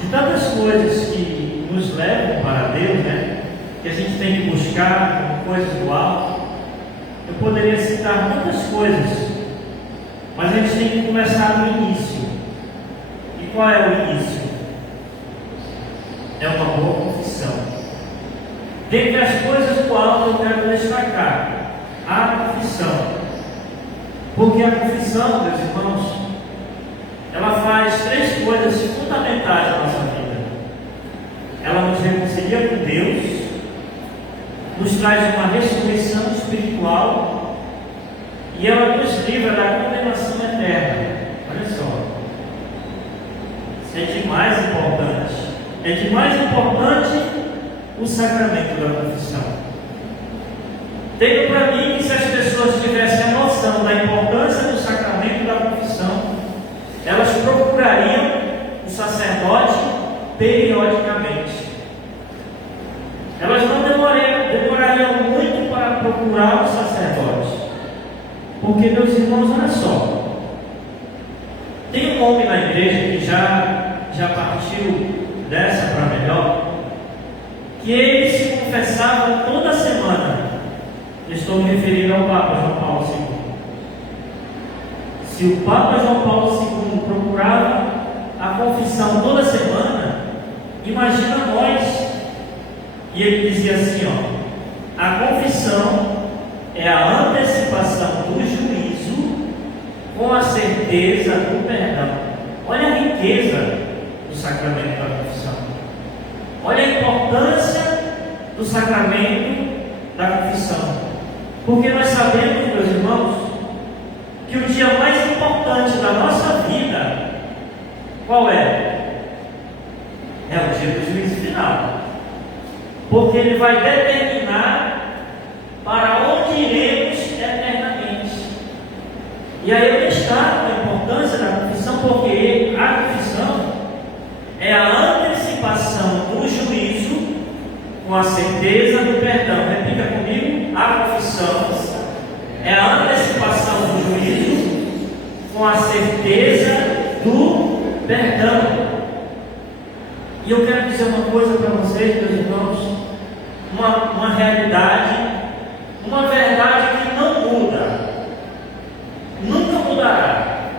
de tantas coisas que nos levam para Deus, né? Que a gente tem que buscar coisas do alto. Eu poderia citar muitas coisas, mas a gente tem que começar no início. E qual é o início? É uma boa confissão. Dentre as coisas do alto, eu quero destacar a confissão. Porque a confissão, meus irmãos, ela faz três coisas fundamentais na nossa vida. Ela nos reconcilia com Deus, nos traz uma ressurreição espiritual e ela nos livra da condenação eterna. Olha só, isso é demais importante. É demais importante o sacramento da confissão. Tenho para mim que se as pessoas tivessem a noção da importância do sacramento da confissão, elas procurariam o sacerdote periodicamente. Elas não demorariam muito para procurar o sacerdote. Porque, meus irmãos, olha só, tem um homem na igreja que já partiu dessa para melhor, que ele se confessava toda semana. Estou me referindo ao Papa João Paulo II. Se o Papa João Paulo II procurava a confissão toda semana, imagina nós. E ele dizia assim, ó: a confissão é a antecipação do juízo com a certeza do perdão. Olha a riqueza do sacramento da confissão. Olha a importância do sacramento da confissão. Porque nós sabemos, meus irmãos, que o dia mais importante da nossa vida, qual é? É o dia do juízo final. Porque ele vai determinar para onde iremos eternamente. E aí eu destaco a importância da confissão, porque a confissão é a antecipação do juízo com a certeza do perdão. Repita comigo: a confissão é a antecipação do juízo com a certeza do perdão. E eu quero dizer uma coisa para vocês, meus irmãos, uma realidade, uma verdade que não muda, nunca mudará.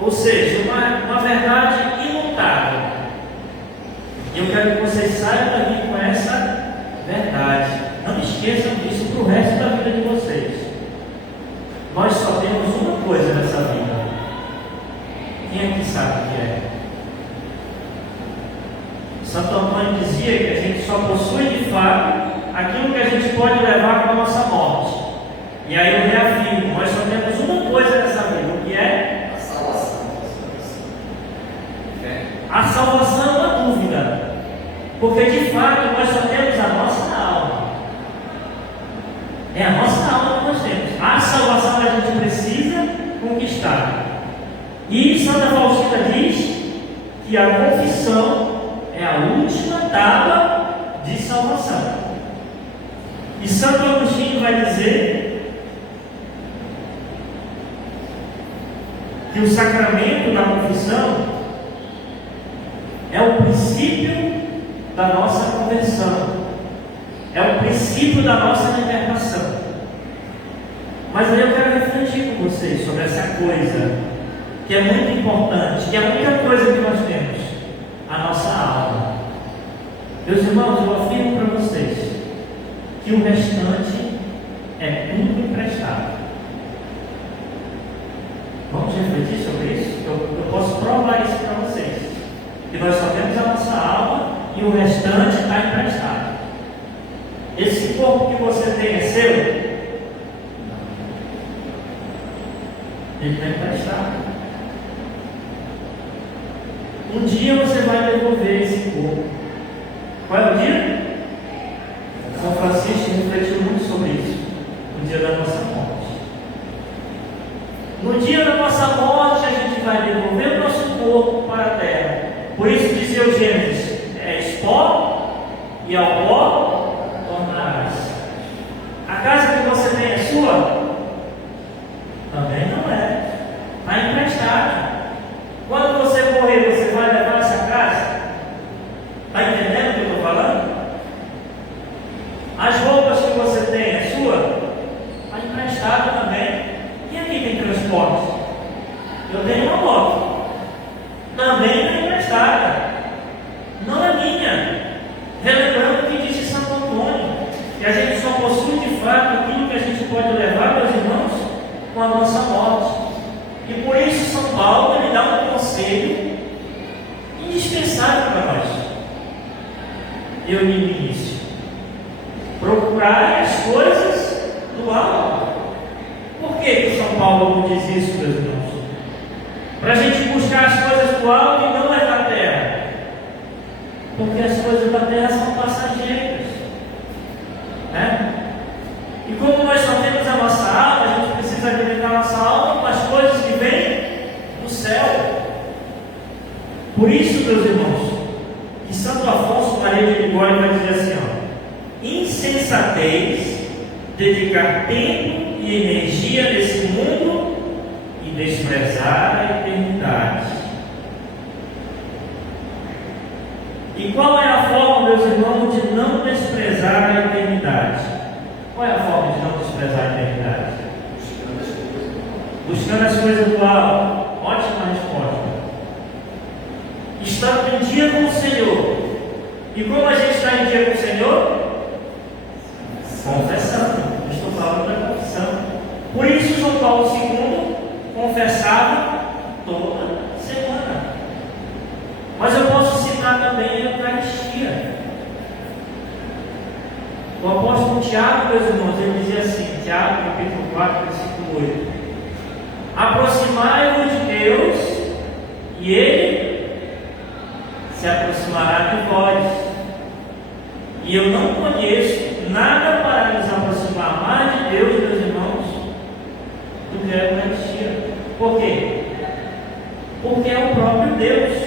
Ou seja, uma verdade imutável. E eu quero que vocês saibam daqui com essa verdade. Não esqueçam disso para o resto da vida de vocês. Nós só temos uma coisa nessa vida. Quem é que sabe o que é? Santo Antônio dizia que a gente só possui de fato aquilo que a gente pode levar para a nossa morte. E aí eu reafirmo: nós só temos uma coisa nessa vida, o que é? A salvação. A salvação é uma dúvida, porque de fato nós só temos a nossa alma. É a nossa alma que nós temos. A salvação que a gente precisa conquistar. E Santa Faustina diz que a confissão é a última tábua de salvação. E Santo Agostinho vai dizer que o sacramento da confissão é o princípio da nossa conversão, é o princípio da nossa libertação. Mas aí eu quero refletir com vocês sobre essa coisa que é muito importante, que é a única coisa que nós temos: a nossa alma. Meus irmãos, eu afirmo para vocês que o restante é tudo emprestado. Vamos refletir sobre isso? Eu posso provar isso para vocês, que nós só temos a nossa alma e o restante está emprestado. Esse corpo que você tem é seu? Ele está emprestado. Um dia você vai devolver esse corpo. Qual é o dia? São Francisco refletiu muito sobre isso. No dia da nossa morte. No dia da nossa morte, a gente vai devolver o nosso corpo para a terra. Por isso dizia o Gênesis: és pó e ao pó tornarás. A casa que você tem é sua? Também não é. Está emprestada. Quando você morrer, você vai levar essa casa? mensagem para nós. Eu li no início. Procurar as coisas do alto. Por que São Paulo diz isso, meus irmãos? Para a gente buscar as coisas do alto e não as da terra. Porque as coisas da terra são passageiras. Né? E como nós só temos a nossa alma, a gente precisa alimentar a nossa alma com as coisas que vêm do céu. Por isso, meus irmãos, que Santo Afonso Maria de Ligório vai dizer assim, ó: insensatez dedicar tempo e energia nesse mundo e desprezar a eternidade. E qual é a forma, meus irmãos, de não desprezar a eternidade? Qual é a forma de não desprezar a eternidade? Buscando as coisas do alto. Ótima resposta. Estando em dia com o Senhor. E como a gente está em dia com o Senhor? Confessando. Estou falando da confissão. Por isso João Paulo II confessava toda semana. Mas eu posso citar também a Eucaristia. O apóstolo Tiago, meus irmãos, ele dizia assim, Tiago, capítulo 4, versículo 8: aproximai-vos de Deus, e Ele se aproximará de vós. E eu não conheço nada para nos aproximar mais de Deus, meus irmãos, do que a Eucaristia. Por quê? Porque é o próprio Deus,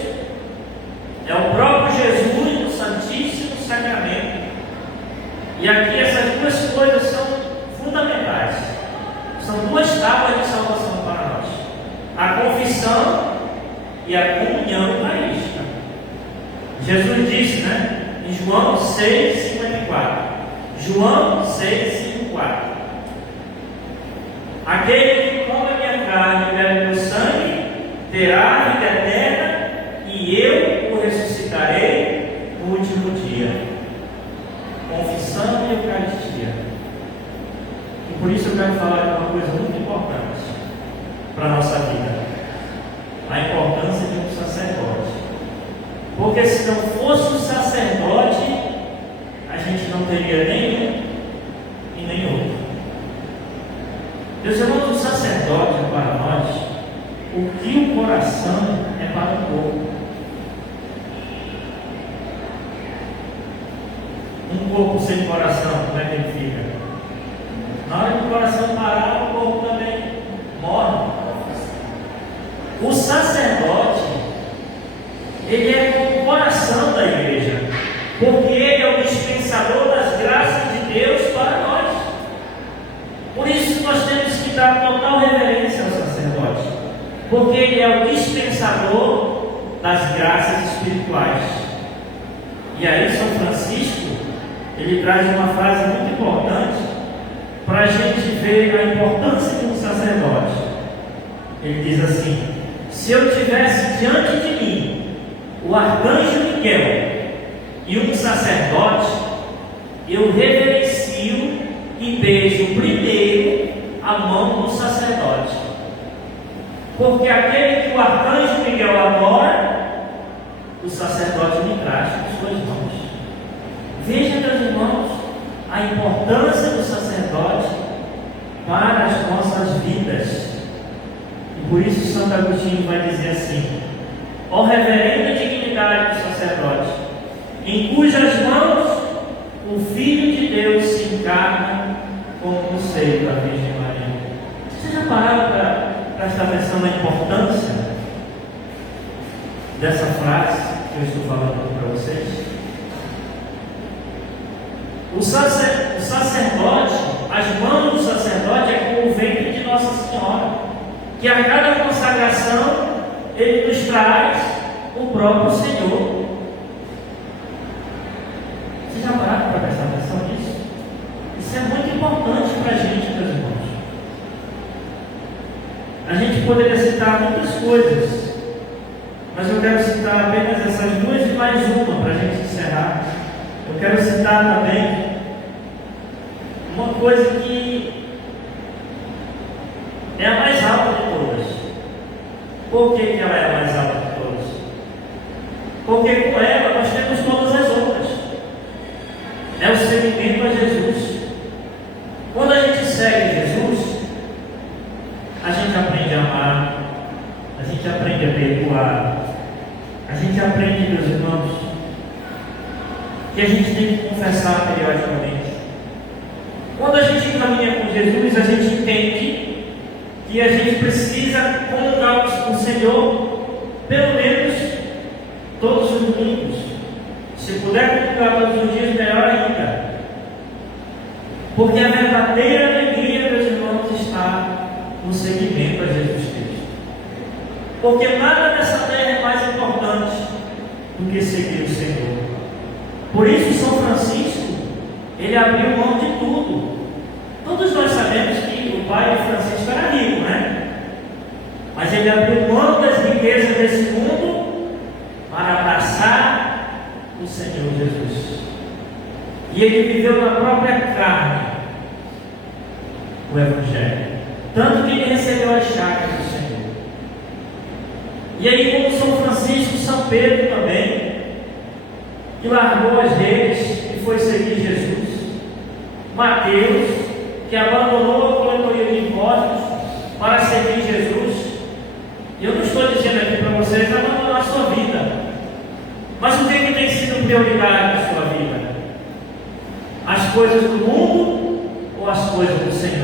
é o próprio Jesus no Santíssimo Sacramento. E aqui essas duas coisas são fundamentais. São duas tábuas de salvação para nós: a confissão e a comunhão eucarística. Jesus disse, né, em João 6,54. João 6,54: aquele que come a minha carne e bebe meu sangue terá vida eterna, e eu o ressuscitarei no último dia. Confissão e Eucaristia. E por isso eu quero falar de uma coisa muito importante para a nossa vida: a importância de um sacerdote. Porque se não fosse o sacerdote, a gente não teria nenhum e nem outro. Meus irmãos, o sacerdote é para nós o que o coração é para o corpo. Um corpo sem coração, como é que ele fica? Na hora que o coração parar, o corpo também morre. O sacerdote, ele é como o coração da igreja, porque ele é o dispensador das graças de Deus para nós. Por isso nós temos que dar total reverência ao sacerdote, porque ele é o dispensador das graças espirituais. E aí São Francisco, ele traz uma frase muito importante para a gente ver a importância de um sacerdote. Ele diz assim: se eu tivesse diante de mim o arcanjo Miguel e um sacerdote, eu reverencio e beijo primeiro a mão do sacerdote, porque aquele que o arcanjo Miguel adora, o sacerdote me traz com suas mãos. Veja, meus irmãos, a importância do sacerdote para as nossas vidas. E por isso Santo Agostinho vai dizer assim: ó reverenda dignidade do sacerdote, em cujas mãos o Filho de Deus se encarna como no seio da Virgem Maria. Você já pararam para prestar atenção na importância dessa frase que eu estou falando para vocês? O sacerdote, as mãos do sacerdote é como o ventre de Nossa Senhora, que a cada consagração ele nos traz o próprio Senhor. Vocês já pararam para prestar atenção nisso? Isso é muito importante para a gente, meus irmãos. A gente poderia citar muitas coisas, mas eu quero citar apenas essas duas e mais uma para a gente encerrar. Eu quero citar também uma coisa que é a mais alta de todas. Por que ela é a mais alta de todas? porque com ela nós temos todas as outras. É o seguimento a Jesus. Quando a gente segue Jesus, a gente aprende a amar, a gente aprende a perdoar, a gente aprende, meus irmãos, que a gente tem que confessar periodicamente. Quando a gente caminha com Jesus, a gente entende que a gente precisa comungar com o Senhor, pelo menos todos os domingos. Se puder comungar todos os dias, melhor ainda. Porque a verdadeira alegria, meus irmãos, está no seguimento a Jesus Cristo. Porque nada nessa terra é mais importante do que seguir o Senhor. Por isso, São Francisco, ele abriu mão de tudo. Todos nós sabemos que o pai de Francisco era rico, né? Mas ele abriu mão das riquezas desse mundo para abraçar o Senhor Jesus. E ele viveu na própria carne o Evangelho. Tanto que ele recebeu as chagas do Senhor. E aí, como São Francisco, São Pedro também, que largou as redes e foi seguir Jesus. Mateus, que abandonou a coletoria de impostos para seguir Jesus. E eu não estou dizendo aqui para vocês abandonar a sua vida, mas o que tem sido prioridade na sua vida? As coisas do mundo ou as coisas do Senhor?